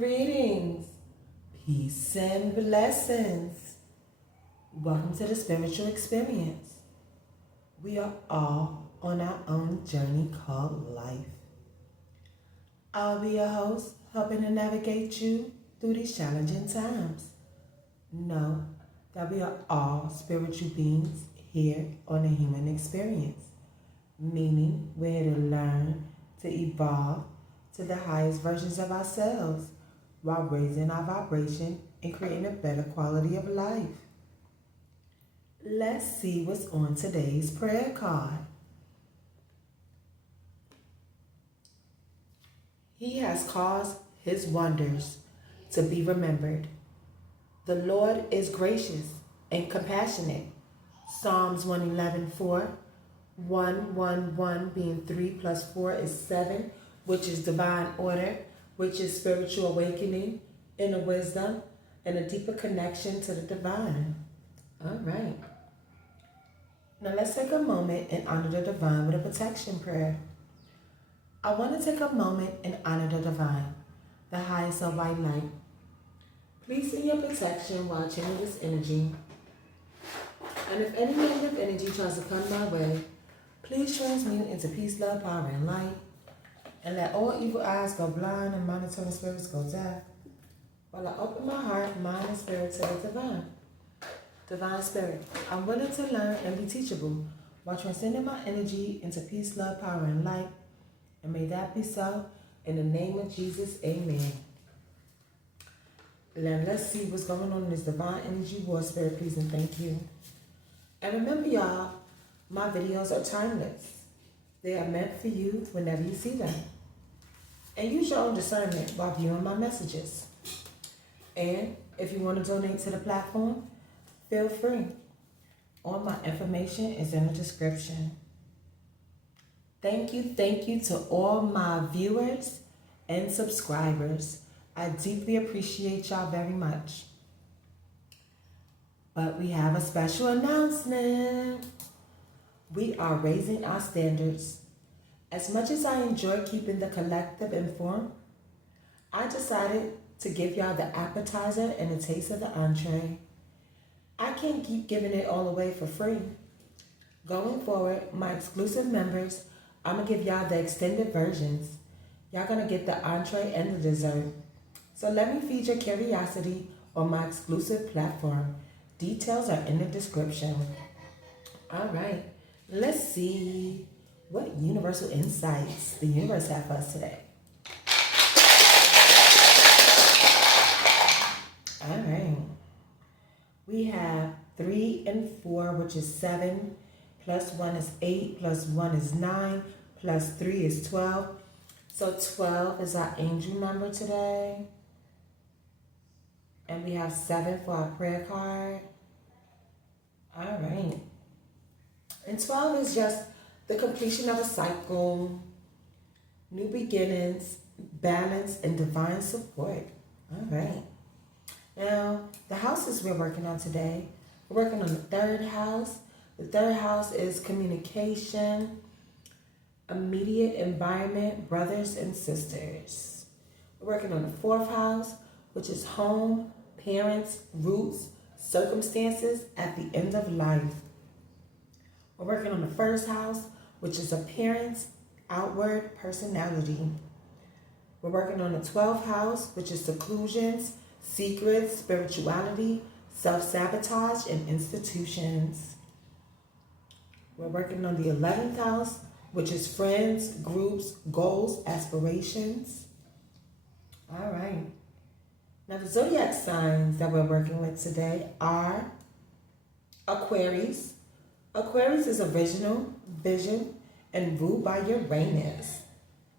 Greetings, peace and blessings. Welcome to the spiritual experience. We are all on our own journey called life. I'll be your host, helping to navigate you through these challenging times. Know that we are all spiritual beings here on a human experience, meaning we're here to learn, to evolve to the highest versions of ourselves while raising our vibration and creating a better quality of life. Let's see what's on today's prayer card. He has caused his wonders to be remembered. The Lord is gracious and compassionate. Psalms 111:4, 111 being 3 plus 4 is 7, which is divine order, which is spiritual awakening, inner wisdom, and a deeper connection to the divine. All right. Now let's take a moment and honor the divine with a protection prayer. I want to take a moment and honor the divine, the highest of white light. Please send your protection while channeling this energy. And if any negative energy tries to come my way, please transmute it into peace, love, power, and light. And let all evil eyes go blind and monitoring spirits go deaf. While I open my heart, mind, and spirit to the divine. Divine Spirit, I'm willing to learn and be teachable while transcending my energy into peace, love, power, and light. And may that be so. In the name of Jesus, amen. Now let's see what's going on in this divine energy war, Spirit, please, and thank you. And remember, y'all, my videos are timeless. They are meant for you whenever you see them. And use your own discernment while viewing my messages. And if you want to donate to the platform, feel free. All my information is in the description. Thank you to all my viewers and subscribers. I deeply appreciate y'all very much. But we have a special announcement. We are raising our standards. As much as I enjoy keeping the collective informed, I decided to give y'all the appetizer and a taste of the entree. I can't keep giving it all away for free. Going forward, my exclusive members, I'm going to give y'all the extended versions. Y'all going to get the entree and the dessert. So let me feed your curiosity on my exclusive platform. Details are in the description. All right. Let's see what universal insights the universe has for us today. All right. We have 3 and 4, which is 7, plus 1 is 8, plus 1 is 9, plus 3 is 12. So 12 is our angel number today. And we have 7 for our prayer card. All right. And 12 is just the completion of a cycle, new beginnings, balance, and divine support. All right. Now, the houses we're working on today, we're working on the 3rd house. The 3rd house is communication, immediate environment, brothers and sisters. We're working on the 4th house, which is home, parents, roots, circumstances at the end of life. We're working on the 1st house, which is appearance, outward, personality. We're working on the 12th house, which is seclusions, secrets, spirituality, self-sabotage, and institutions. We're working on the 11th house, which is friends, groups, goals, aspirations. All right. Now, the zodiac signs that we're working with today are Aquarius. Aquarius is original, vision, and ruled by Uranus.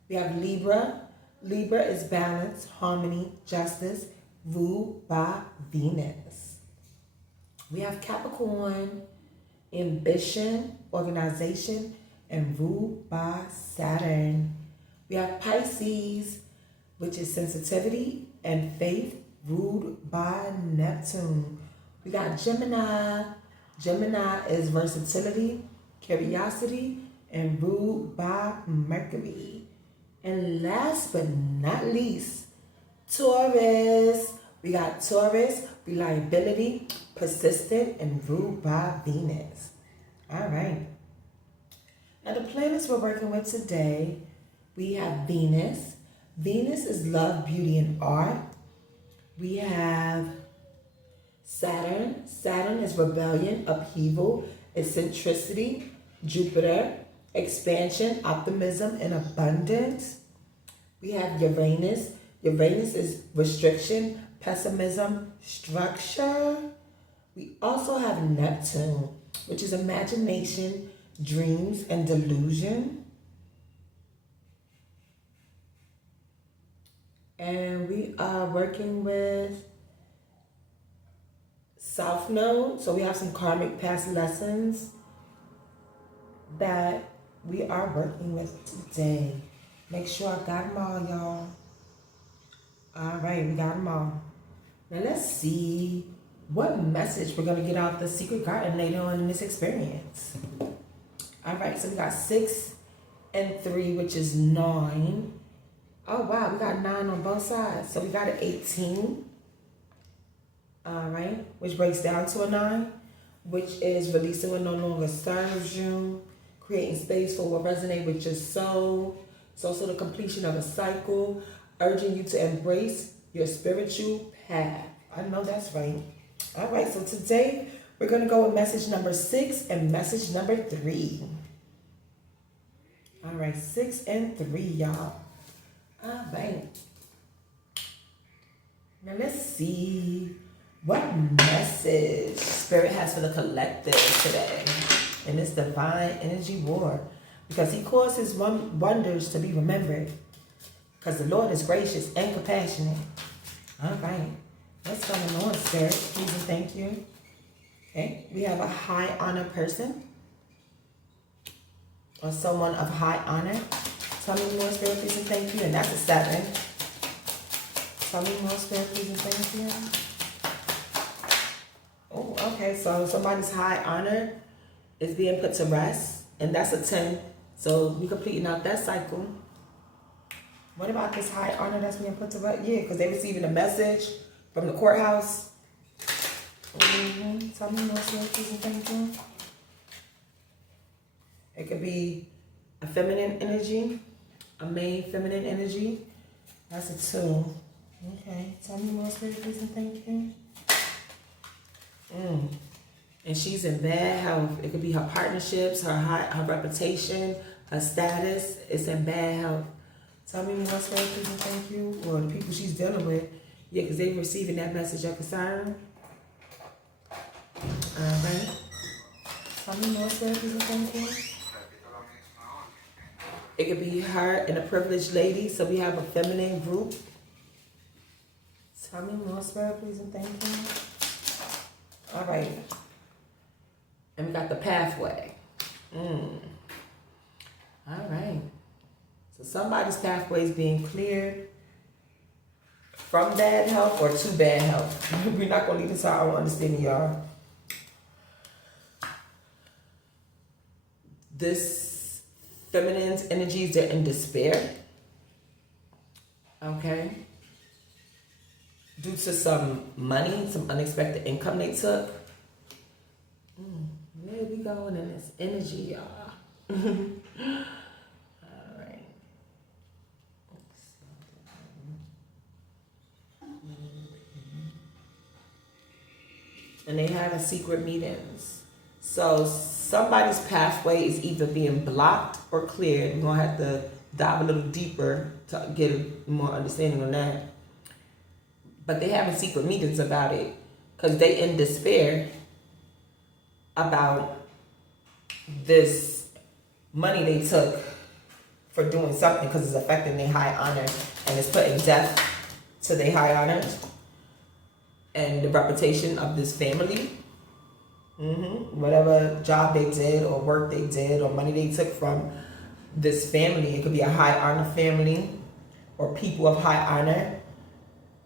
We have Libra. Libra is balance, harmony, justice, ruled by Venus. We have Capricorn, ambition, organization, and ruled by Saturn. We have Pisces, which is sensitivity and faith, ruled by Neptune. We got Gemini. Gemini is versatility, curiosity, and ruled by Mercury. And last but not least, Taurus. We got Taurus, reliability, persistent, and ruled by Venus. All right. Now the planets we're working with today, we have Venus. Venus is love, beauty, and art. We have Saturn. Saturn is rebellion, upheaval, eccentricity. Jupiter, expansion, optimism, and abundance. We have Uranus. Uranus is restriction, pessimism, structure. We also have Neptune, which is imagination, dreams, and delusion. And we are working with South Node. So we have some karmic past lessons that we are working with today. Make sure I got them all, y'all. All right, we got them all. Now let's see what message we're going to get out the secret garden later on in this experience. All right, so we got 6 and 3, which is 9. Oh, wow, we got 9 on both sides. So we got an 18. All right, which breaks down to a 9, which is releasing what no longer serves you, creating space for what resonates with your soul. It's also the completion of a cycle, urging you to embrace your spiritual path. I know that's right. All right, so today we're going to go with message number 6 and message number 3. All right, 6 and 3, y'all. All right. Now let's see what message Spirit has for the collective today in this divine energy war. Because he causes wonders to be remembered. Because the Lord is gracious and compassionate. All right. What's going on, Spirit? Please and thank you. Okay. We have a high honor person. Or someone of high honor. Tell me more, Spirit, please and thank you. And that's a 7. Tell me more, Spirit, please and thank you. Oh, okay. So somebody's high honor is being put to rest. And that's a 10. So we completing out that cycle. What about this high honor that's being put to rest? Yeah, because they're receiving a message from the courthouse. Tell me more, Spirit, please and thank you. It could be a feminine energy, a main feminine energy. That's a 2. Okay, tell me more, Spirit, please and thank you. And she's in bad health. It could be her partnerships, her reputation, her status. It's in bad health. Tell me more, Spirit, please and thank you. Or the people she's dealing with. Yeah, because they're receiving that message of concern. All right. Tell me more, Spirit, please and thank you. It could be her and a privileged lady. So we have a feminine group. Tell me more, Spirit, please and thank you. All right. And we got the pathway. All right. So somebody's pathway is being cleared from bad health or to bad health. We're not going to leave this out. I don't understand y'all. This feminine's energies, they're in despair. Okay. Due to some money, some unexpected income they took. Where we going in this energy, y'all? All right. And they having secret meetings. So somebody's pathway is either being blocked or cleared. We're going to have to dive a little deeper to get more understanding on that. But they having secret meetings about it because they in despair about this money they took for doing something because it's affecting their high honor and it's putting death to their high honor and the reputation of this family. Whatever job they did or work they did or money they took from this family, it could be a high honor family or people of high honor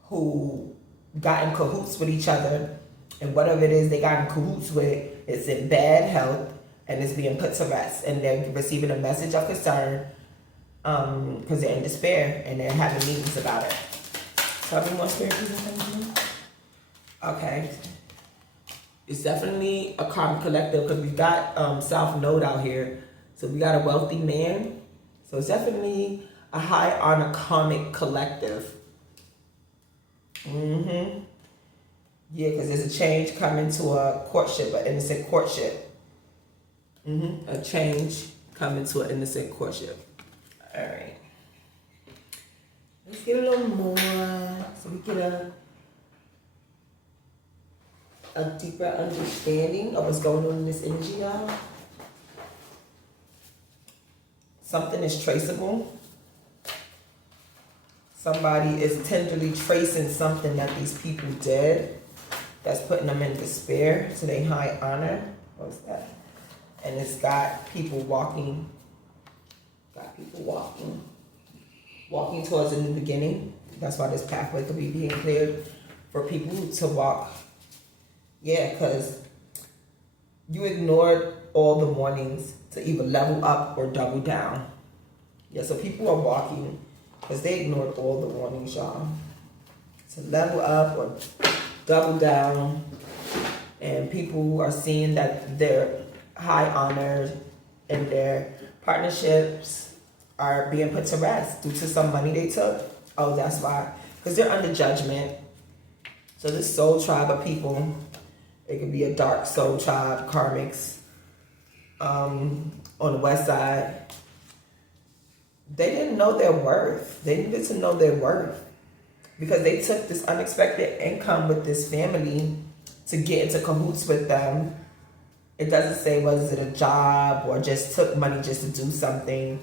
who got in cahoots with each other, and whatever it is they got in cahoots with is in bad health and is being put to rest, and they're receiving a message of concern because they're in despair and they're having meetings about it. Tell me more spirit people coming. Okay. It's definitely a karmic collective because we got South Node out here. So we got a wealthy man. So it's definitely a high honor karmic collective. Mm-hmm. Yeah, because there's a change coming to a courtship, an innocent courtship. Mm-hmm. A change coming to an innocent courtship. All right. Let's get a little more so we get a deeper understanding of what's going on in this energy, y'all. Something is traceable. Somebody is tenderly tracing something that these people did that's putting them in despair to their high honor. What's that? And it's got people walking towards a new beginning. That's why this pathway could be being cleared for people to walk. Yeah, because you ignored all the warnings to either level up or double down. Yeah, so people are walking because they ignored all the warnings, y'all. To level up or double down. And people are seeing that their high honors and their partnerships are being put to rest due to some money they took. Oh, that's why. Because they're under judgment. So this soul tribe of people, it could be a dark soul tribe, karmics, on the west side. They didn't know their worth. They needed to know their worth because they took this unexpected income with this family to get into cahoots with them. It doesn't say was it a job or just took money just to do something.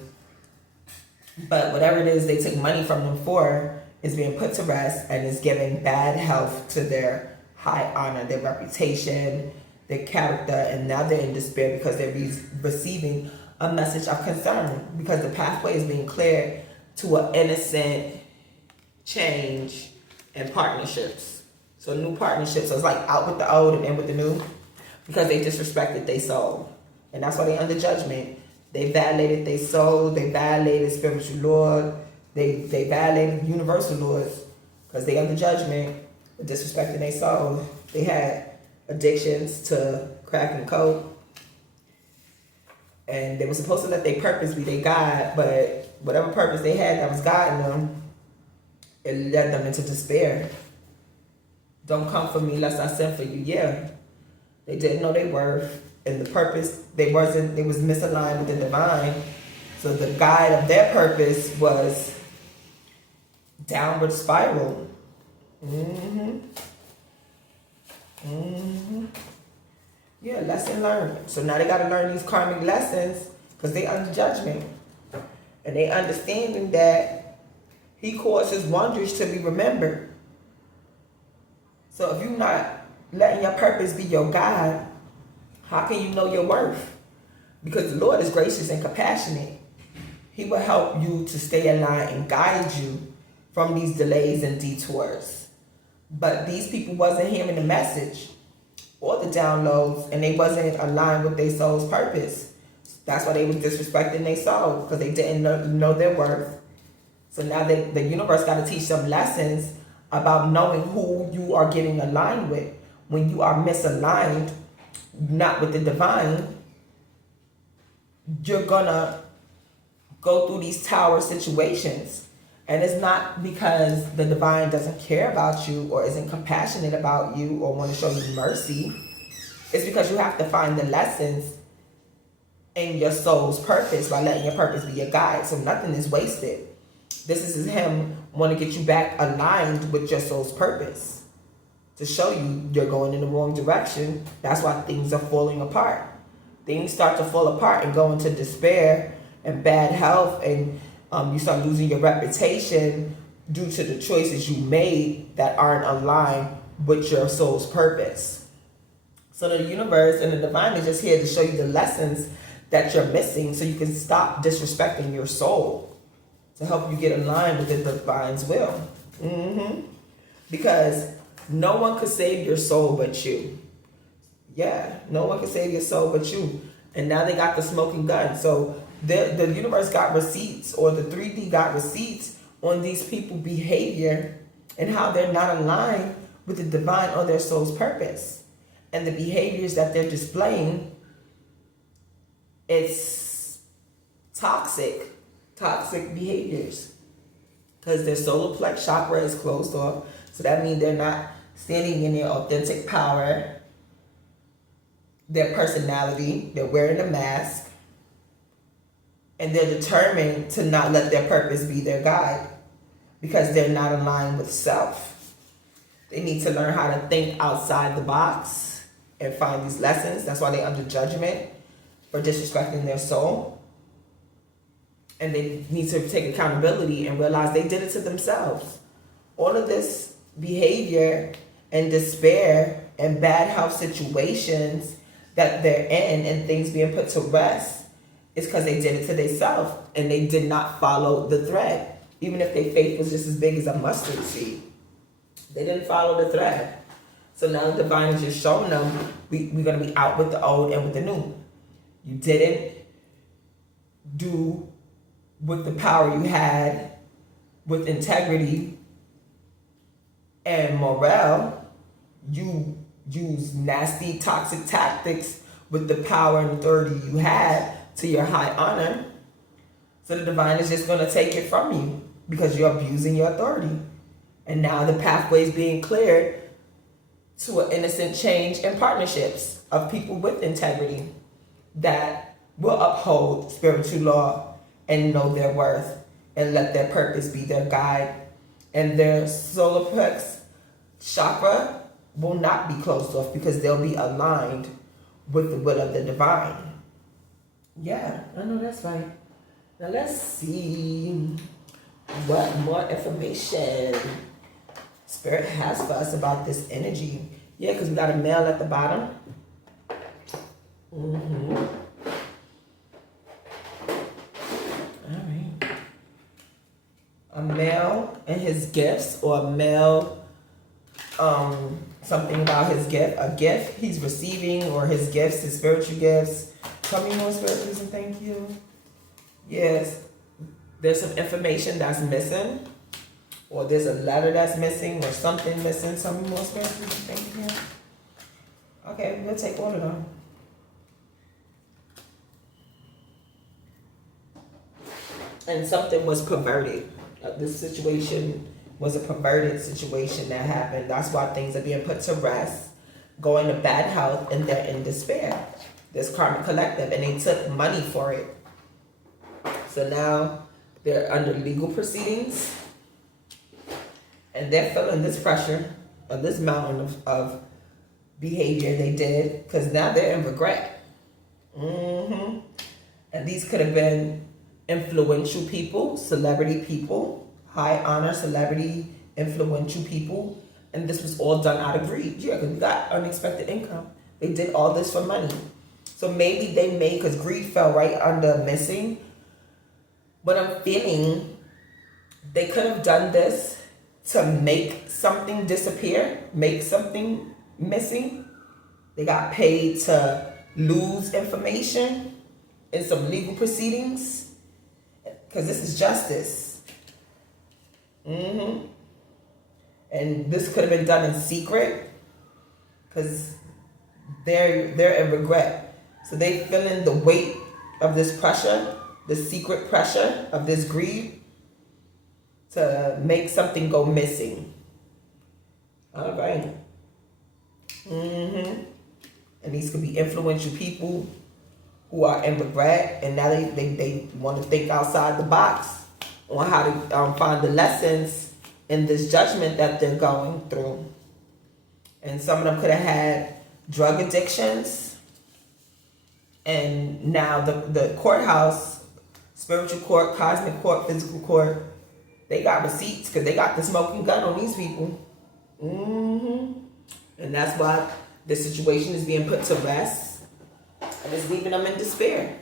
But whatever it is they took money from them for is being put to rest and is giving bad health to their high honor, their reputation, their character, and now they're in despair because they're receiving a message of concern because the pathway is being cleared to an innocent change and partnerships. So new partnerships, so it's like out with the old and in with the new because they disrespected their soul. And that's why they're under judgment. They violated their soul, they violated spiritual law, they violated universal laws because they under judgment, disrespecting their soul. They had addictions to crack and coke. And they were supposed to let their purpose be their God, but whatever purpose they had that was guiding them, it led them into despair. Don't come for me lest I send for you. Yeah. They didn't know their worth and the purpose, they was misaligned with the divine. So the guide of their purpose was downward spiral. Yeah, lesson learned. So now they got to learn these karmic lessons because they under judgment. And they understanding that he causes wonders to be remembered. So if you're not letting your purpose be your guide, how can you know your worth? Because the Lord is gracious and compassionate. He will help you to stay aligned and guide you from these delays and detours. But these people wasn't hearing the message or the downloads, and they wasn't aligned with their soul's purpose. That's why they was disrespecting their soul, because they didn't know their worth. So now the universe got to teach them lessons about knowing who you are getting aligned with. When you are misaligned, not with the divine, you're gonna go through these tower situations. And it's not because the divine doesn't care about you or isn't compassionate about you or want to show you mercy. It's because you have to find the lessons in your soul's purpose by letting your purpose be your guide. So nothing is wasted. This is him want to get you back aligned with your soul's purpose. To show you you're going in the wrong direction. That's why things are falling apart. Things start to fall apart and go into despair and bad health, and you start losing your reputation due to the choices you made that aren't aligned with your soul's purpose. So the universe and the divine is just here to show you the lessons that you're missing so you can stop disrespecting your soul, to help you get aligned with the divine's will. Because no one could save your soul but you. Yeah, no one can save your soul but you. And now they got the smoking gun. So the universe got receipts, or the 3D got receipts on these people's behavior and how they're not aligned with the divine or their soul's purpose. And the behaviors that they're displaying, it's toxic behaviors. Because their solar plex chakra is closed off. So that means they're not standing in their authentic power, their personality, they're wearing a mask, and they're determined to not let their purpose be their guide because they're not aligned with self. They need to learn how to think outside the box and find these lessons. That's why they're under judgment for disrespecting their soul. And they need to take accountability and realize they did it to themselves. All of this behavior and despair and bad health situations that they're in and things being put to rest is because they did it to themselves and they did not follow the thread. Even if their faith was just as big as a mustard seed, they didn't follow the thread. So now the divine is just showing them we're going to be out with the old and with the new. You didn't do with the power you had with integrity and morale. You use nasty, toxic tactics with the power and authority you had to your high honor. So the divine is just going to take it from you because you're abusing your authority. And now the pathway is being cleared to an innocent change in partnerships of people with integrity that will uphold spiritual law and know their worth and let their purpose be their guide. And their solar plex chakra will not be closed off because they'll be aligned with the will of the divine. Yeah, I know that's right. Now let's see what more information Spirit has for us about this energy. Yeah, because we got a male at the bottom. All right. A male and his gifts, or a male, something about his gift, a gift he's receiving, or his gifts, his spiritual gifts. Tell me more, Spirit, please, and thank you. Yes, there's some information that's missing, or there's a letter that's missing, or something missing. Tell me more, Spirit, please, and thank you. Okay, we'll take all of them. And something was perverted. This situation was a perverted situation that happened. That's why things are being put to rest, going to bad health, and they're in despair. This karmic collective, and they took money for it. So now they're under legal proceedings, and they're feeling this pressure of this mountain of behavior they did, because now they're in regret. And these could have been influential people, celebrity people, high honor celebrity, influential people, and this was all done out of greed. Yeah, because we got unexpected income. They did all this for money. So maybe they made, because greed fell right under missing. But I'm feeling they could have done this to make something disappear, make something missing. They got paid to lose information in some legal proceedings, because this is justice. And this could have been done in secret, because they're in regret. So they feeling the weight of this pressure, the secret pressure of this greed to make something go missing. All right. And these could be influential people who are in regret, and now they want to think outside the box on how to find the lessons in this judgment that they're going through. And some of them could have had drug addictions. And now the courthouse, spiritual court, cosmic court, physical court, they got receipts because they got the smoking gun on these people. And that's why the situation is being put to rest. And it's leaving them in despair.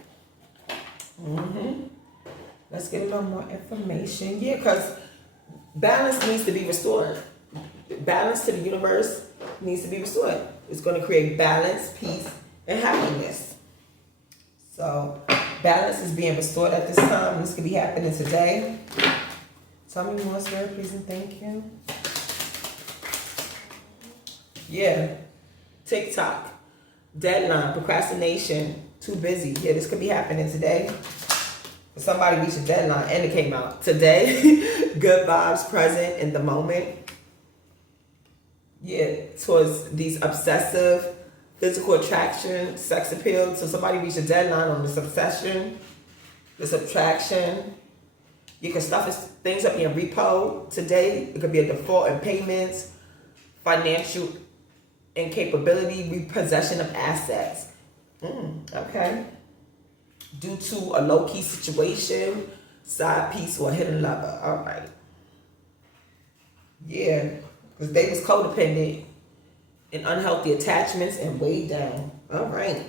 Let's get a little more information. Yeah, because balance needs to be restored. Balance to the universe needs to be restored. It's going to create balance, peace, and happiness. So balance is being restored at this time. This could be happening today. Tell me more, Spirit, please, and thank you. Yeah. TikTok. Deadline. Procrastination. Too busy. Yeah, this could be happening today. Somebody reached a deadline and it came out today. Good vibes, present in the moment. Yeah, towards these obsessive physical attraction, sex appeal. So somebody reached a deadline on this obsession, this attraction. You can stuff things up in repo today. It could be a default in payments, financial incapability, repossession of assets. Okay. Due to a low-key situation, side piece, or hidden lover. All right. Yeah, because they was codependent in unhealthy attachments and weighed down. All right.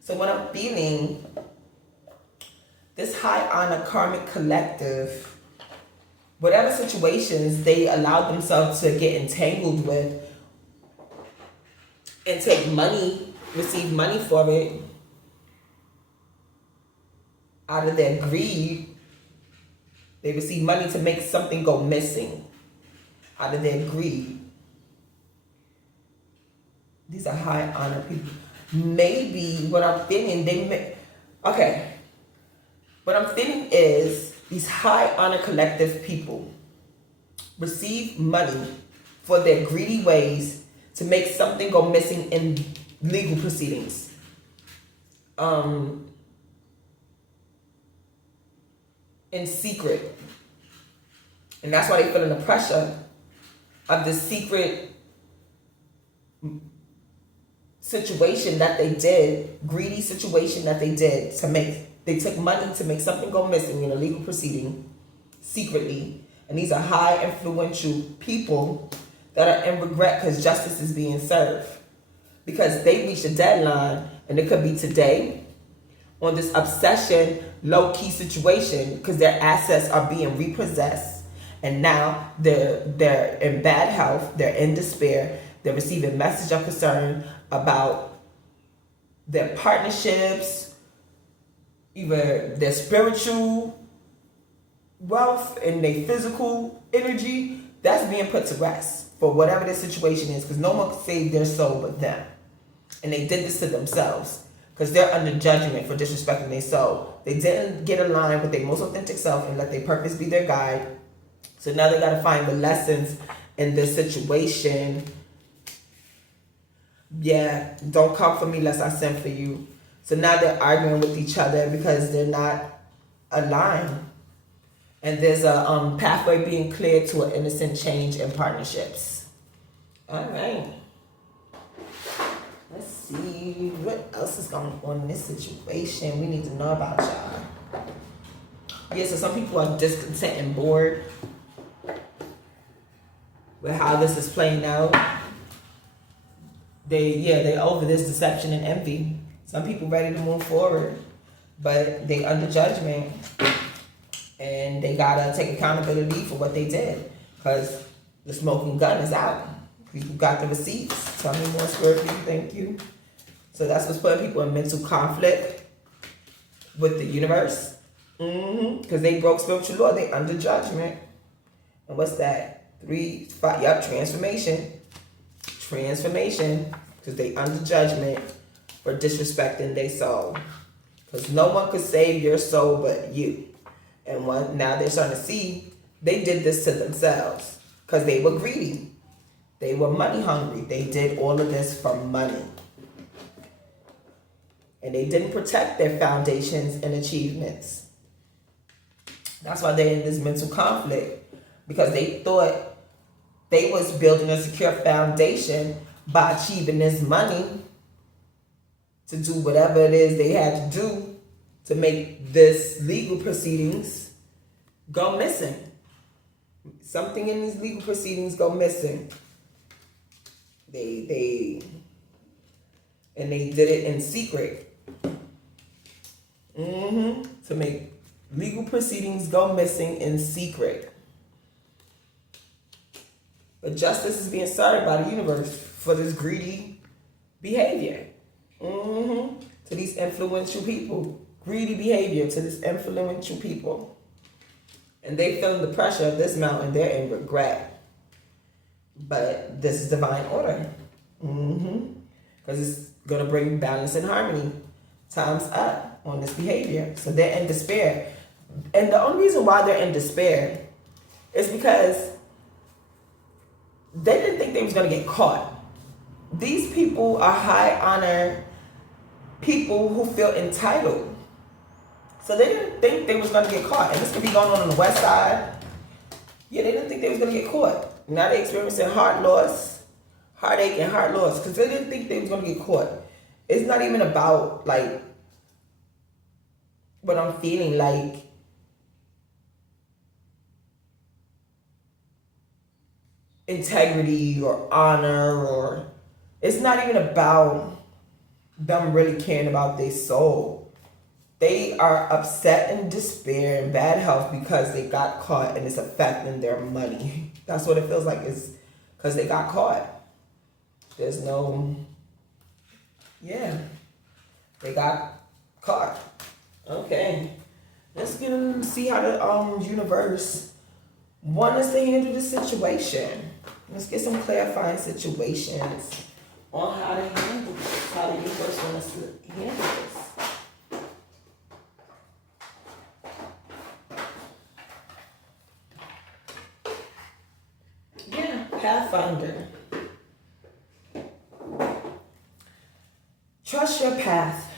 So what I'm feeling, this high honor karmic collective, whatever situations they allowed themselves to get entangled with and take money, receive money for it, out of their greed, they receive money to make something go missing out of their greed. These are high honor people. Maybe what I'm feeling, what I'm feeling is these high honor collective people receive money for their greedy ways to make something go missing in legal proceedings. In secret. And that's why they feeling the pressure of this secret situation that they did, greedy situation that they did they took money to make something go missing in a legal proceeding secretly. And these are high influential people that are in regret because justice is being served. Because they reached a deadline, and it could be today, on this obsession, low-key situation, because their assets are being repossessed, and now they're in bad health, they're in despair, they're receiving message of concern about their partnerships, either their spiritual wealth and their physical energy, that's being put to rest for whatever their situation is, because no one can save their soul but them. And they did this to themselves. Because they're under judgment for disrespecting their soul. They didn't get aligned with their most authentic self and let their purpose be their guide. So now they got to find the lessons in this situation. Yeah, don't come for me lest I send for you. So now they're arguing with each other because they're not aligned. And there's a pathway being cleared to an innocent change in partnerships. All right. Let's see what else is going on in this situation we need to know about, y'all. Yeah, so some people are discontent and bored with how this is playing out. They over this deception and envy. Some people ready to move forward, but they under judgment, and they gotta take accountability for what they did, because the smoking gun is out. People got the receipts. Tell me more, Spirit, please. Thank you. So that's what's putting people in mental conflict with the universe. Because they broke spiritual law. They under judgment. And what's that? 3, 5. Yep, transformation. Transformation. Because they under judgment for disrespecting their soul. Because no one could save your soul but you. And now they're starting to see they did this to themselves. Because they were greedy. They were money hungry. They did all of this for money. And they didn't protect their foundations and achievements. That's why they're in this mental conflict. Because they thought they was building a secure foundation by achieving this money to do whatever it is they had to do to make this legal proceedings go missing. Something in these legal proceedings go missing. They did it in secret. To make legal proceedings go missing in secret. But justice is being started by the universe for this greedy behavior. To these influential people. Greedy behavior to this influential people. And they feeling the pressure of this mountain. They're in regret. But this is divine order. Because it's going to bring balance and harmony. Time's up on this behavior. So they're in despair. And the only reason why they're in despair is because they didn't think they was going to get caught. These people are high honor people who feel entitled. So they didn't think they was going to get caught. And this could be going on the west side. Yeah, they didn't think they was going to get caught. Now they're experiencing heartache and heart loss, because they didn't think they was going to get caught. It's not even about, like, what I'm feeling like. Integrity or honor, or it's not even about them really caring about their soul. They are upset and despair and bad health because they got caught and it's affecting their money. That's what it feels like, is because they got caught. There's no, yeah, they got caught. Okay, let's get and see how the universe want us to handle this situation. Let's get some clarifying situations on how to handle this, how the universe wants us to handle this. Yeah, Pathfinder. Trust your path.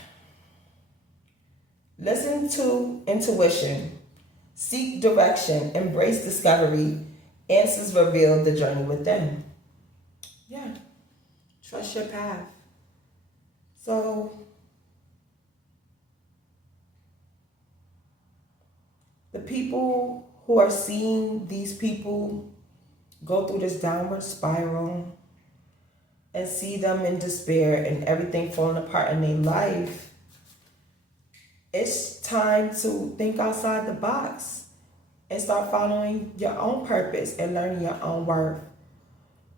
Listen to intuition. Seek direction. Embrace discovery. Answers reveal the journey within. Yeah. Trust your path. So, the people who are seeing these people go through this downward spiral and see them in despair and everything falling apart in their life, it's time to think outside the box and start following your own purpose and learning your own worth.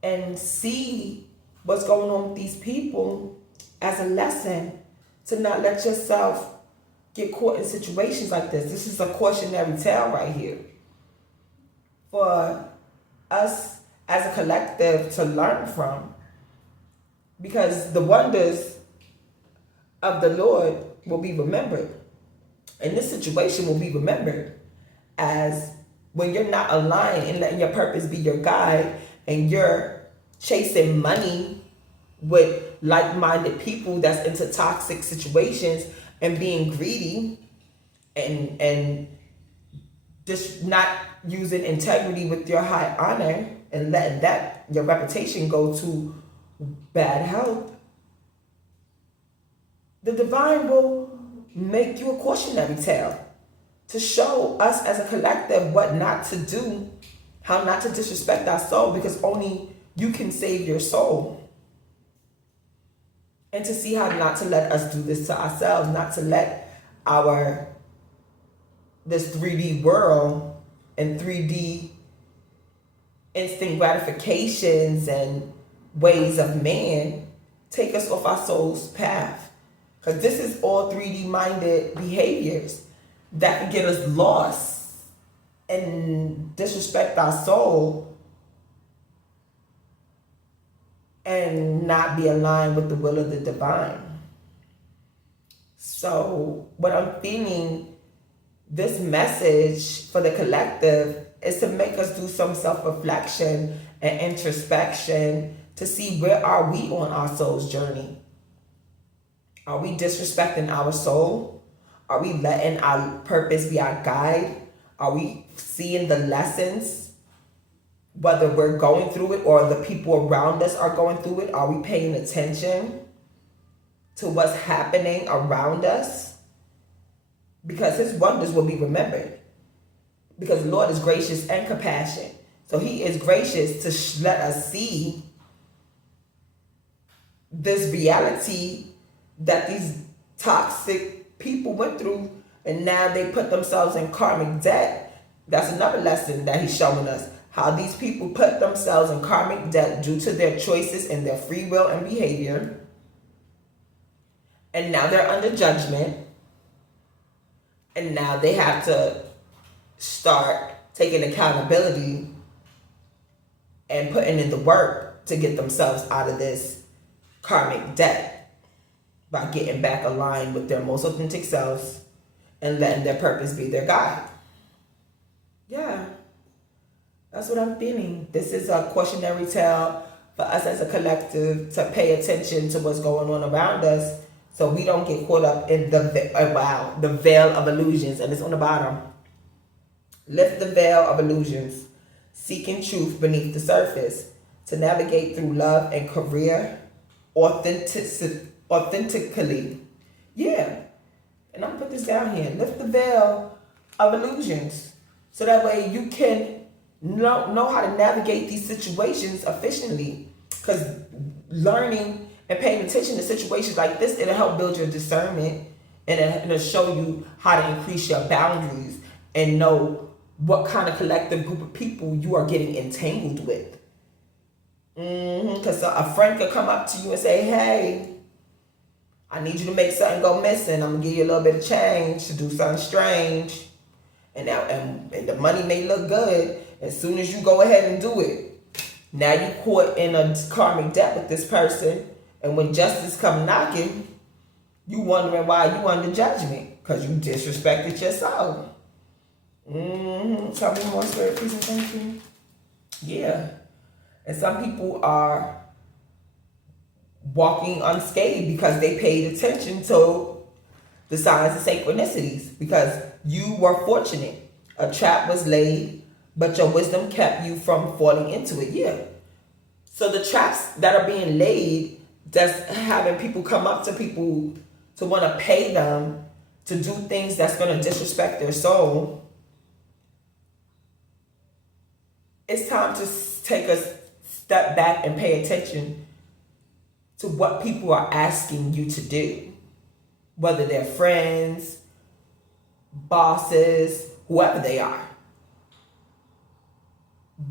And see what's going on with these people as a lesson to not let yourself get caught in situations like this. This is a cautionary tale right here for us as a collective to learn from. Because the wonders of the Lord will be remembered. And this situation will be remembered as when you're not aligned and letting your purpose be your guide, and you're chasing money with like-minded people that's into toxic situations and being greedy and just not using integrity with your high honor and letting that your reputation go to bad health. The divine will make you a cautionary tale to show us as a collective what not to do, how not to disrespect our soul, because only you can save your soul. And to see how not to let us do this to ourselves, not to let this 3D world and 3D instant gratifications and ways of man take us off our soul's path. Because this is all 3D minded behaviors that can get us lost and disrespect our soul and not be aligned with the will of the divine. So what I'm feeling, this message for the collective is to make us do some self-reflection and introspection to see where are we on our soul's journey. Are we disrespecting our soul? Are we letting our purpose be our guide? Are we seeing the lessons, whether we're going through it or the people around us are going through it? Are we paying attention to what's happening around us? Because his wonders will be remembered. Because the Lord is gracious and compassionate. So he is gracious to let us see this reality that these toxic people went through, and now they put themselves in karmic debt. That's another lesson that he's showing us. How these people put themselves in karmic debt due to their choices and their free will and behavior. And now they're under judgment. And now they have to start taking accountability and putting in the work to get themselves out of this karmic debt by getting back aligned with their most authentic selves and letting their purpose be their guide. Yeah, that's what I'm feeling. This is a cautionary tale for us as a collective to pay attention to what's going on around us so we don't get caught up in the veil of illusions. And it's on the bottom. Lift the veil of illusions, seeking truth beneath the surface to navigate through love and career authentically. Yeah. And I'm going to put this down here. Lift the veil of illusions so that way you can know how to navigate these situations efficiently. Because learning and paying attention to situations like this, it'll help build your discernment and it'll show you how to increase your boundaries and know what kind of collective group of people you are getting entangled with. Because a friend could come up to you and say, hey, I need you to make something go missing. I'm going to give you a little bit of change to do something strange. And the money may look good. As soon as you go ahead and do it, now you caught in a karmic debt with this person. And when justice come knocking, you wondering why you under judgment. Because you disrespected your soul. Tell me more, spirit, please and thank you. Yeah. And some people are walking unscathed because they paid attention to the signs and synchronicities. Because you were fortunate. A trap was laid, but your wisdom kept you from falling into it. Yeah. So the traps that are being laid, that's having people come up to people to want to pay them to do things that's going to disrespect their soul. It's time to take a step back and pay attention to what people are asking you to do. Whether they're friends, bosses, whoever they are.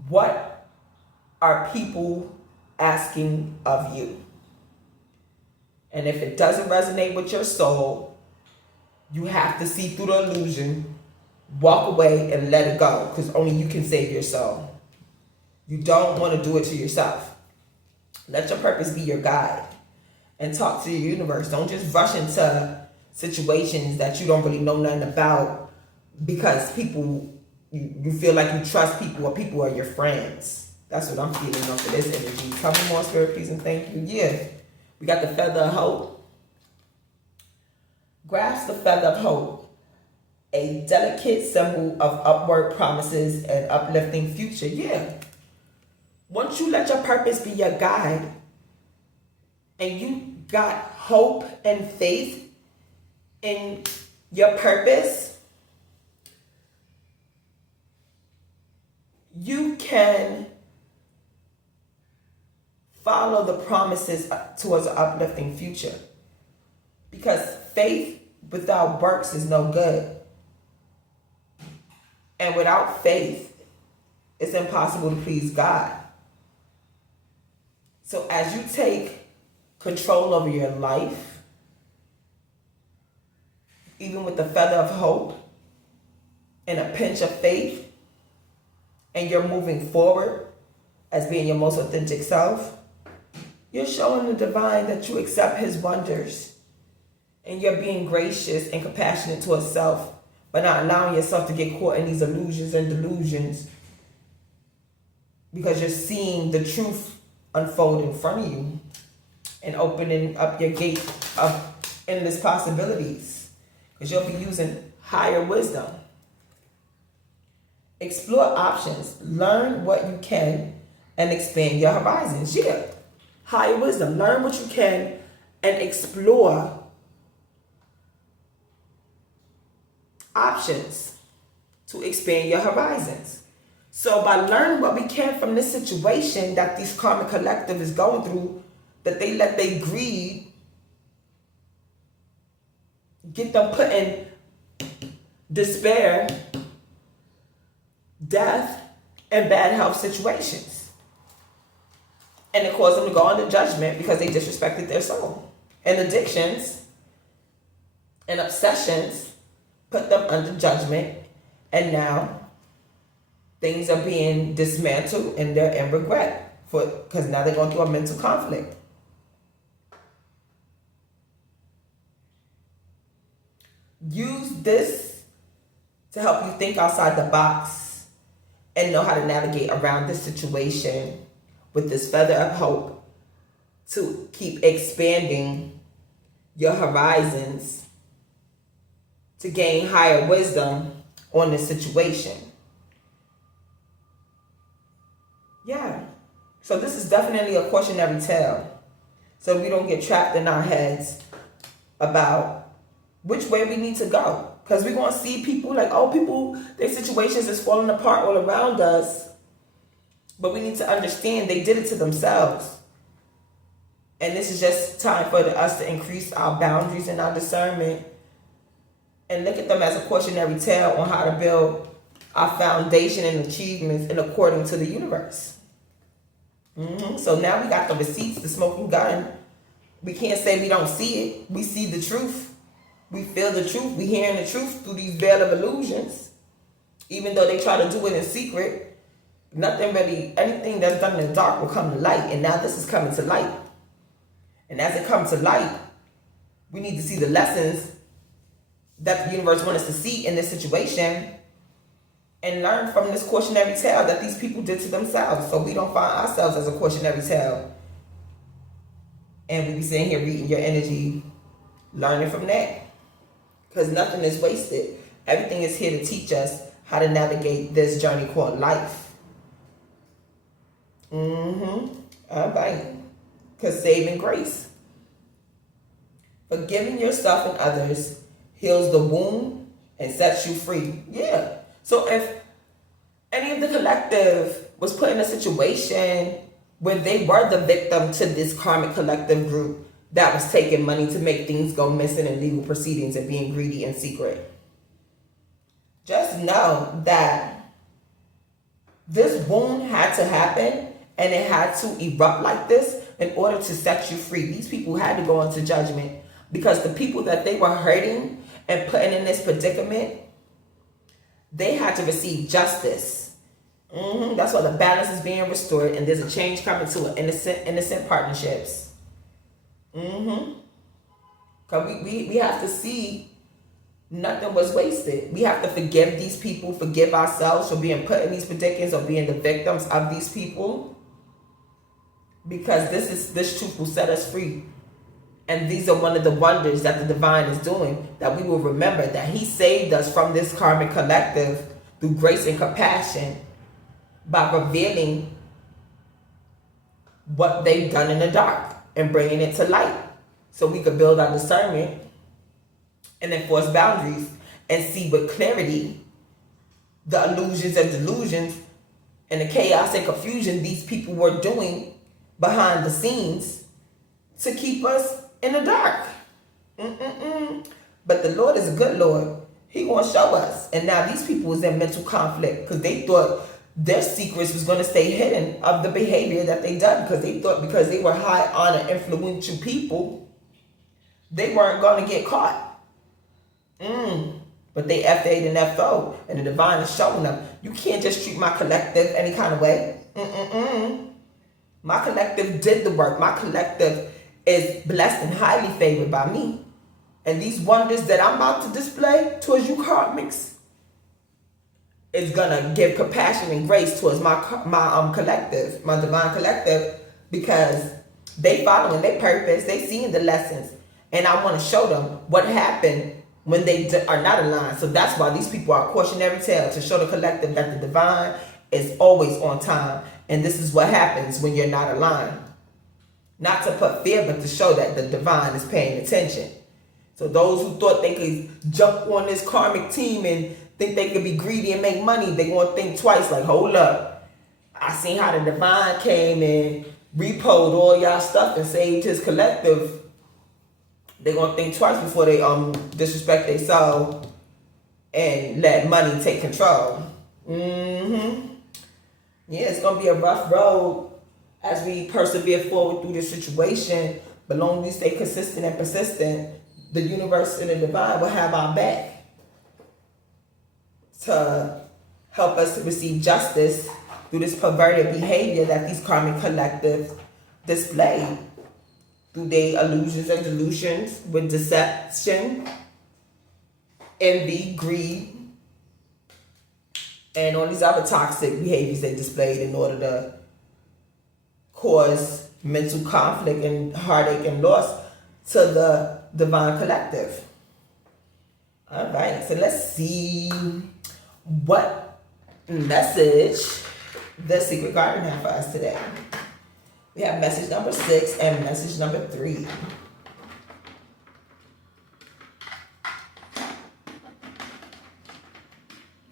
What are people asking of you? And if it doesn't resonate with your soul, you have to see through the illusion, walk away and let it go, because only you can save your soul. You don't want to do it to yourself. Let your purpose be your guide and talk to your universe. Don't just rush into situations that you don't really know nothing about because people, you feel like you trust people or people are your friends. That's what I'm feeling off of this energy. Tell me more, spirit, please, and thank you. Yeah. We got the feather of hope. Grasp the feather of hope, a delicate symbol of upward promises and uplifting future. Yeah. Once you let your purpose be your guide and you got hope and faith in your purpose, you can follow the promises towards an uplifting future. Because faith without works is no good. And without faith, it's impossible to please God. So as you take control over your life, even with the feather of hope and a pinch of faith, and you're moving forward as being your most authentic self, you're showing the divine that you accept his wonders. And you're being gracious and compassionate towards self, but not allowing yourself to get caught in these illusions and delusions. Because you're seeing the truth unfold in front of you and opening up your gate of endless possibilities. Because you'll be using higher wisdom. Explore options. Learn what you can and expand your horizons. Yeah. Higher wisdom. Learn what you can and explore options to expand your horizons. So by learning what we can from this situation that this karmic collective is going through, that they let their greed get them put in despair, death, and bad health situations. And it caused them to go into judgment because they disrespected their soul. And addictions and obsessions put them under judgment, and now things are being dismantled and they're in regret because now they're going through a mental conflict. Use this to help you think outside the box and know how to navigate around this situation with this feather of hope to keep expanding your horizons to gain higher wisdom on this situation. Yeah. So this is definitely a cautionary tale. So we don't get trapped in our heads about which way we need to go. Because we're going to see people like, oh, people, their situations is falling apart all around us. But we need to understand they did it to themselves. And this is just time for us to increase our boundaries and our discernment and look at them as a cautionary tale on how to build our foundation and achievements in according to the universe. So now we got the receipts, the smoking gun. We can't say we don't see it. We see the truth. We feel the truth. We hearing the truth through these veil of illusions. Even though they try to do it in secret, nothing really, anything that's done in the dark will come to light. And now this is coming to light. And as it comes to light, we need to see the lessons that the universe wants us to see in this situation and learn from this cautionary tale that these people did to themselves, so we don't find ourselves as a cautionary tale. And we be sitting here reading your energy, learning from that. Because nothing is wasted. Everything is here to teach us how to navigate this journey called life. All right. Because saving grace. Forgiving yourself and others heals the wound and sets you free. Yeah. So if any of the collective was put in a situation where they were the victim to this karmic collective group that was taking money to make things go missing in legal proceedings and being greedy in secret, just know that this wound had to happen and it had to erupt like this in order to set you free. These people had to go into judgment because the people that they were hurting and putting in this predicament, they had to receive justice. That's why the balance is being restored and there's a change coming to innocent partnerships. Because we have to see nothing was wasted. We have to forgive these people, forgive ourselves for being put in these predicaments or being the victims of these people. Because this truth will set us free. And these are one of the wonders that the divine is doing, that we will remember that he saved us from this karmic collective through grace and compassion by revealing what they've done in the dark and bringing it to light so we could build our discernment and enforce boundaries and see with clarity the illusions and delusions and the chaos and confusion these people were doing behind the scenes to keep us in the dark. But the Lord is a good Lord. He gonna show us. And now these people was in mental conflict because they thought their secrets was gonna stay hidden of the behavior that they done, because they thought because they were high honor influential people, they weren't gonna get caught. But they FA'd and FO, and the divine is showing them, you can't just treat my collective any kind of way. My collective did the work. My collective is blessed and highly favored by me. And these wonders that I'm about to display towards you karmics is gonna give compassion and grace towards my collective, my divine collective, because they following their purpose, they seeing the lessons, and I want to show them what happened when they are not aligned. So that's why these people are cautionary tale, to show the collective that the divine is always on time, and this is what happens when you're not aligned. Not to put fear, but to show that the divine is paying attention. So those who thought they could jump on this karmic team and think they could be greedy and make money, they gonna think twice, like, hold up. I seen how the divine came and repoed all y'all stuff and saved his collective. They gonna think twice before they disrespect their soul and let money take control. Yeah, it's gonna be a rough road as we persevere forward through this situation. But long as we stay consistent and persistent, the universe and the divine will have our back to help us to receive justice through this perverted behavior that these karmic collectives display through their illusions and delusions with deception envy, greed, and all these other toxic behaviors they displayed in order to cause mental conflict and heartache and loss to the divine collective. All right, so let's see what message the secret garden have for us today. We have message number 6 and message number 3.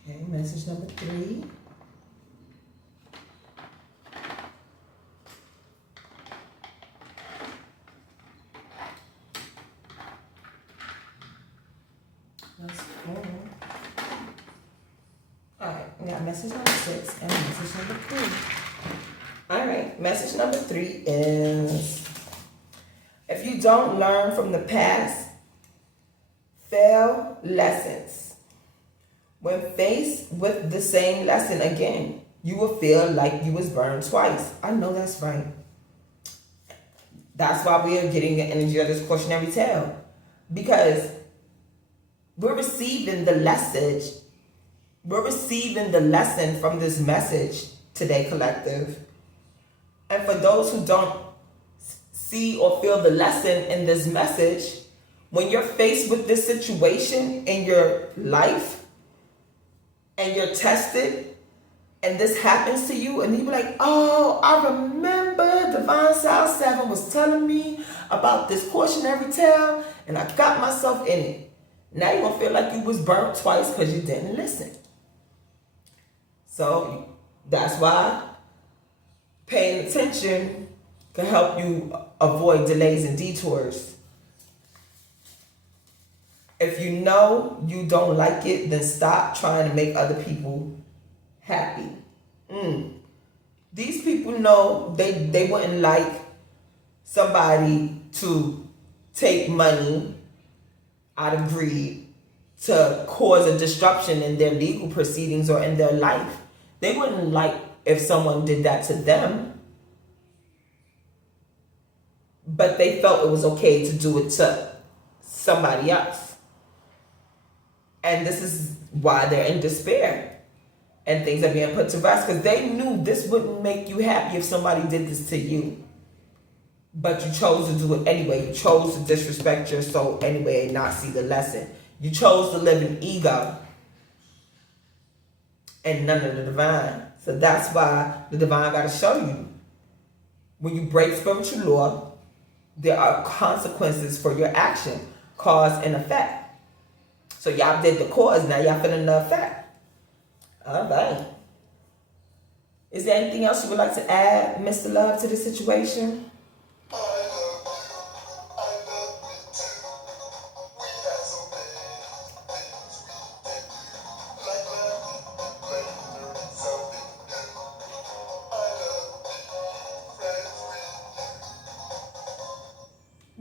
Okay, message number 3. That's 4. Alright, we got message number 6 and message number 3. Alright, message number 3 is, if you don't learn from the past, fail lessons. When faced with the same lesson again, you will feel like you was burned twice. I know that's right. That's why we are getting the energy of this cautionary tale. Because we're receiving the message. We're receiving the lesson from this message today, collective. And for those who don't see or feel the lesson in this message, when you're faced with this situation in your life, and you're tested, and this happens to you, and you be like, oh, I remember Divine South 7 was telling me about this cautionary tale, and I got myself in it. Now you're gonna feel like you was burnt twice because you didn't listen. So that's why paying attention can help you avoid delays and detours. If you know you don't like it, then stop trying to make other people happy. These people know they wouldn't like somebody to take money out of greed to cause a disruption in their legal proceedings or in their life. They wouldn't like if someone did that to them, but they felt it was okay to do it to somebody else. And this is why they're in despair and things are being put to rest, because they knew this wouldn't make you happy if somebody did this to you. But you chose to do it anyway. You chose to disrespect your soul anyway and not see the lesson. You chose to live in ego and none of the divine. So that's why the divine got to show you. When you break spiritual law, there are consequences for your action, cause and effect. So y'all did the cause, now y'all feeling the effect. All right. Is there anything else you would like to add, Mr. Love, to this situation?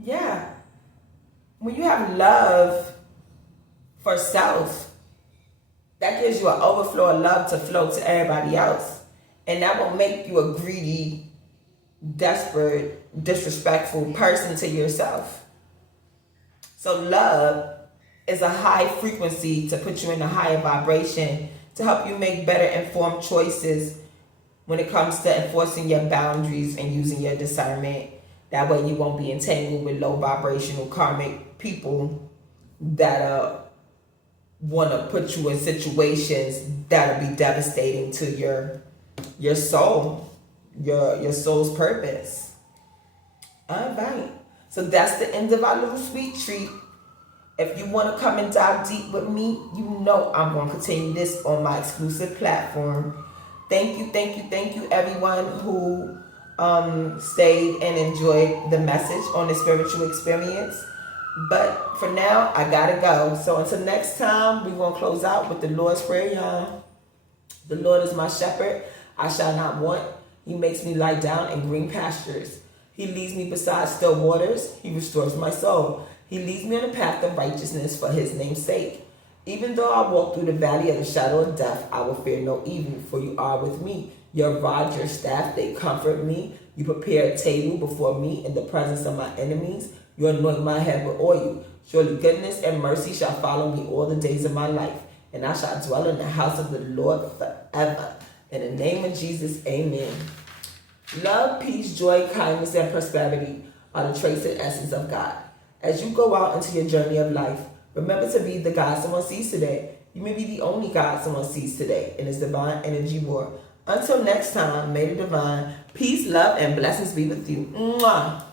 Yeah. When you have love for self, that gives you an overflow of love to flow to everybody else. And that will make you a greedy, desperate, disrespectful person to yourself. So love is a high frequency to put you in a higher vibration, to help you make better informed choices when it comes to enforcing your boundaries and using your discernment. That way you won't be entangled with low vibrational karmic people that want to put you in situations that'll be devastating to your soul, your soul's purpose. All right. So that's the end of our little sweet treat. If you want to come and dive deep with me, you know I'm going to continue this on my exclusive platform. Thank you, everyone who stayed and enjoyed the message on the spiritual experience. But for now, I gotta go. So until next time, we're gonna close out with the Lord's Prayer, y'all. The Lord is my shepherd, I shall not want. He makes me lie down in green pastures. He leads me beside still waters. He restores my soul. He leads me on the path of righteousness for his name's sake. Even though I walk through the valley of the shadow of death, I will fear no evil, for you are with me. Your rod, your staff, they comfort me. You prepare a table before me in the presence of my enemies. You anoint my head with oil. Surely goodness and mercy shall follow me all the days of my life, and I shall dwell in the house of the Lord forever. In the name of Jesus, amen. Love, peace, joy, kindness, and prosperity are the traits and essence of God. As you go out into your journey of life, remember to be the God someone sees today. You may be the only God someone sees today in this divine energy war. Until next time, may the divine peace, love, and blessings be with you. Mwah.